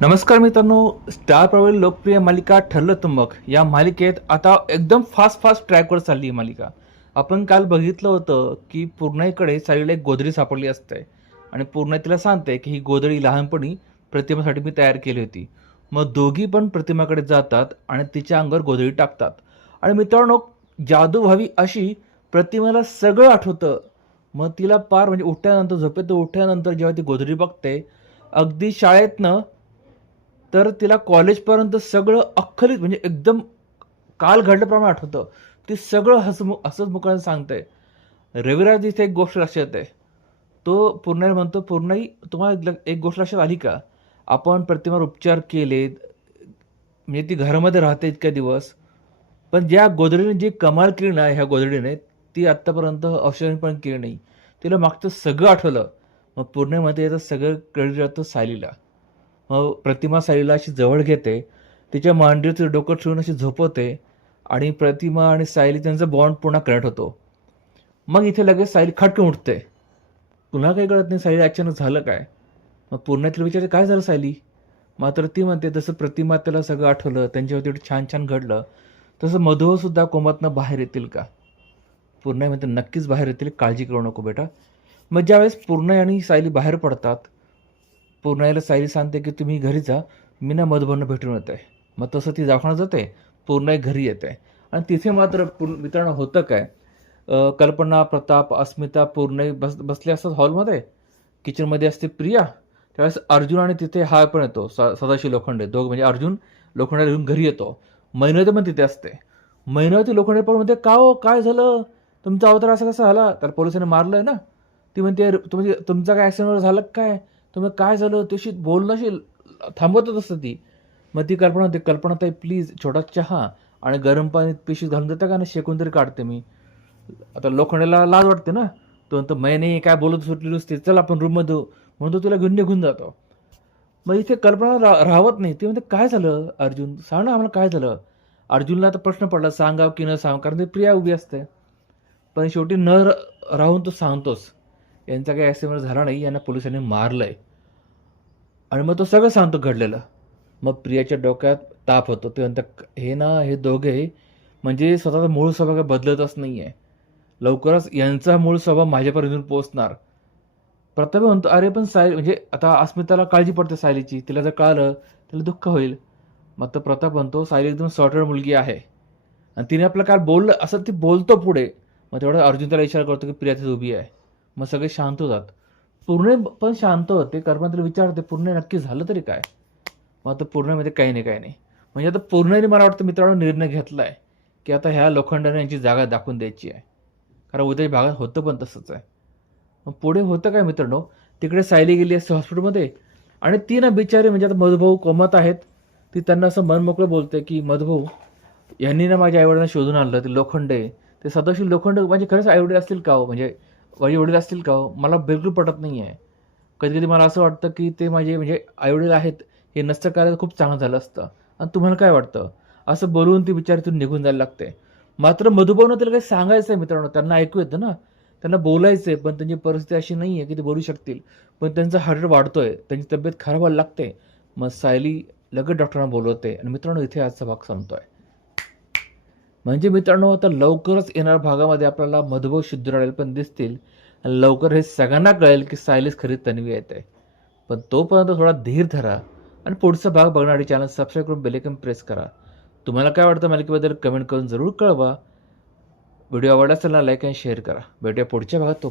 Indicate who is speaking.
Speaker 1: नमस्कार मित्रांनो star prevail लोकप्रिय मालिका ठरलं तुंबक या मालिकेत आता एकदम फास्ट फास्ट ट्रॅकवर चालली ही मालिका. आपण काल बघितलं होतं की पूर्णाईकडे साईडला एक गोदडी सापडली असते. आणि पूर्ण तिला सांगते की ही गोदडी लहानपणी प्रतिमेसाठी मी तयार केली होती. मग दोघी पण प्रतिमाकडे जातात आणि तिच्या अंगावर गोदडी टाकतात. आणि मित्रांनो जादू व्हावी अशी प्रतिमेला सगळं आठवतं. मग तिला पार म्हणजे उठल्यानंतर झोपेत उठल्यानंतर जेव्हा ती गोदडी बघते अगदी शाळेतनं तर तिला कॉलेजपर्यंत सगळं अख्खलीत म्हणजे एकदम काल घडल्याप्रमाणे आठवतं. ती सगळं हसमु हसत मुखाने सांगते. रविराज इथे एक गोष्ट लक्षात येते तो पूर्णाई म्हणतो पूर्णाई तुम्हाला एक गोष्ट लक्षात आली का? आपण प्रतिमावर उपचार केले म्हणजे ती घरामध्ये राहते इतक्या दिवस. पण ज्या गोदडीने जी कमाल केली ना ह्या गोदडीने ती आत्तापर्यंत औषधाने पण केली नाही. तिला मागचं सगळं आठवलं. मग पूर्णेमध्ये याचं सगळं क्रेडिट जातं सायलीला. प्रतिमा सायलीला अशी जवळ घेते. तिच्या मांडीचं डोकं ठेवून अशी झोपवते आणि प्रतिमा आणि सायली त्यांचा बॉन्ड पुन्हा कनेक्ट होतो. मग इथे लगेच सायली खटकन उठते. पुन्हा काही कळत नाही सायली अचानक झालं काय? मग पुन्हा तिला विचारते काय झालं सायली? मात्र ती म्हणते जसं प्रतिमा त्याला सगळं आठवलं त्यांच्यावरती एवढं छान छान घडलं तसं मधुसुद्धा कोमातनं बाहेर येतील का? पूर्ण म्हणते नक्कीच बाहेर येतील काळजी करू नको बेटा. मग ज्यावेळेस पूर्ण आणि सायली बाहेर पडतात पूर्णाईला सायली सांगते की तुम्ही घरी जा मी ना मधुबन भेटून येत आहे मग तसं ती दवाखान्यात जाते पूर्णाई घरी येते. आणि तिथे मात्र पूर्ण मित्रांनो होतं काय? कल्पना प्रताप अस्मिता पूर्णाई बस बसले असतात हॉलमध्ये. किचनमध्ये असते प्रिया. त्यावेळेस अर्जुन आणि तिथे हा पण येतो स सदाशिव लोखंडे. दोघ म्हणजे अर्जुन लोखंडे घेऊन घरी येतो. मैनवती पण तिथे असते. मैनवती लोखंडे पण म्हणते का हो? काय झालं? तुमचा अवतार असा कसा झाला? तर पोलिसांनी आहे ना. ती म्हणते तुम्ही तुमचा काय ॲक्सिडेंट झालं काय? तर तुम्ही काय झालं? त्याशी बोलणंशी थांबवतच असतं ती. मग ती कल्पना होते कल्पना ताई प्लीज छोटा चहा आणि गरम पाणी पिशीत घालून देता का? ना शेकून तरी काढते मी. आता लोखंडाला लाज वाटते ना? तो म्हणतो मैने काय बोलत सुटली नुसते चल आपण रूममध्ये जाऊ." म्हणतो तुला घेऊन निघून जातो. मग इथे कल्पना रा राहत नाही. ते म्हणते काय झालं अर्जुन? सांग ना आम्हाला काय झालं. अर्जुनला आता प्रश्न पडला सांगाव की न सांग कारण ते प्रिया उभी असते. पण शेवटी न राहून तो सांगतोच. यांचा काही ॲक्सिडेंट झाला नाही यांना पोलिसांनी आहे आणि मग तो सगळं सांगतो घडलेलं. मग प्रियाच्या डोक्यात ताप होतो. ते म्हणतात हे ना हे दोघे म्हणजे स्वतःचा मूळ स्वभाव काही बदलतच नाही आहे लवकरच यांचा मूळ स्वभाव माझ्यापर्यंत येऊन पोहोचणार. प्रताप म्हणतो अरे पण साय म्हणजे आता अस्मिताला काळजी पडते सायलीची. तिला जर कळलं तिला दुःख होईल. मग तर प्रताप म्हणतो सायली एकदम सॉर्टेड मुलगी आहे. आणि तिने आपलं काल बोललं असं ती बोलतो पुढे. मग तेवढं अर्जुन त्याला इशारा करतो की प्रिया तिथे उभी आहे. मग सगळे शांत होतात. पूर्ण पण शांत होते कर्मा विचारते पूर्ण नक्की झालं तरी काय? मग आता पूर्णमध्ये काही नाही काही नाही. म्हणजे आता पूर्णने मला वाटतं मित्रांनो निर्णय घेतला आहे की आता ह्या लोखंडाने यांची जागा दाखवून द्यायची आहे. कारण उद्या भागात होतं पण तसंच आहे. मग पुढे होतं काय मित्रांनो? तिकडे सायली गेली असते हॉस्पिटलमध्ये आणि ती ना बिचारी म्हणजे आता मधुभाऊ कोमत आहेत. ती त्यांना असं मनमोकळं बोलते की मधुभाऊ यांनी ना माझ्या आईवडिलांना शोधून आणलं ते लोखंडे ते सदाशिव लोखंड म्हणजे खरंच आईवडील असतील का हो? म्हणजे माझे वडील असतील का? मला बिलकुल पटत नाही आहे कधी कधी मला असं वाटतं की ते माझे म्हणजे आईवडील आहेत हे नसतं करायला खूप चांगलं झालं असतं. आणि तुम्हाला काय वाटतं? असं बोलून ती बिचारीतून निघून जायला लागते. मात्र मधुभाऊनं त्याला काही सांगायचं आहे मित्रांनो. त्यांना ऐकू येतं ना. त्यांना बोलायचं आहे पण त्यांची परिस्थिती अशी नाही आहे की ते बोलू शकतील. पण त्यांचा हार्ट आहे त्यांची तब्येत खराब व्हायला लागते. मग सायली लगेच डॉक्टरांना बोलवते. आणि मित्रांनो इथे आजचा भाग संपतोय. म्हणजे मित्रांनो आता लवकरच येणाऱ्या भागामध्ये आपल्याला मधुभाऊ शुद्धराळे पण दिसतील. आणि लवकर हे सगळ्यांना कळेल की सायलीच खरी तन्वी आहे. पण तोपर्यंत थोडा धीर धरा आणि पुढचा भाग बघणारी चॅनल सबस्क्राईब करून बेलेकन प्रेस करा. तुम्हाला काय वाटतं मालिकेबद्दल कमेंट करून जरूर कळवा. व्हिडिओ आवडला असेल ना लाईक आणि शेअर करा. भेटूया पुढच्या भागात. तो